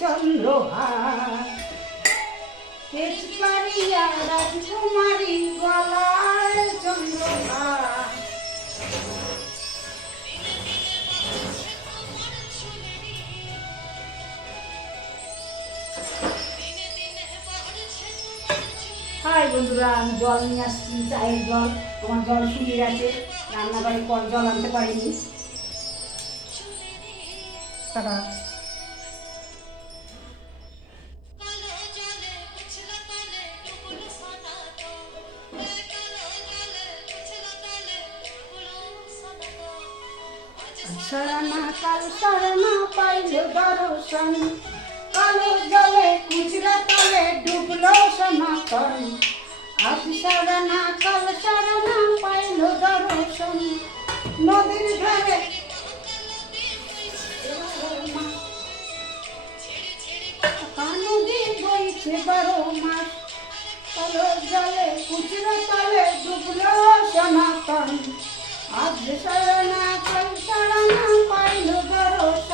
চন্দ্রহার তেজপাড়িয়া রাজকুমারী গলায় চন্দ্রহার। হাই বন্ধুরা, আমি জল নিয়ে আসছি, চায়ের জল। তোমার জল শুকিয়ে গেছে, রান্নাঘরে কল জল আনতে পারিনি। টাটা। সারানা কাল সারানা পাইল দর্শন, কালো জলে কুচরা তলে ডুবলো সনাতন। আজ সারানা কাল সারানা পাইল দর্শন, নদীর ধারে নদী বইছে 12 মাস, কালো জলে কুচরা তলে ডুবলো সনাতন। আজ সারানা কাল সারানা পাইল দর্শন।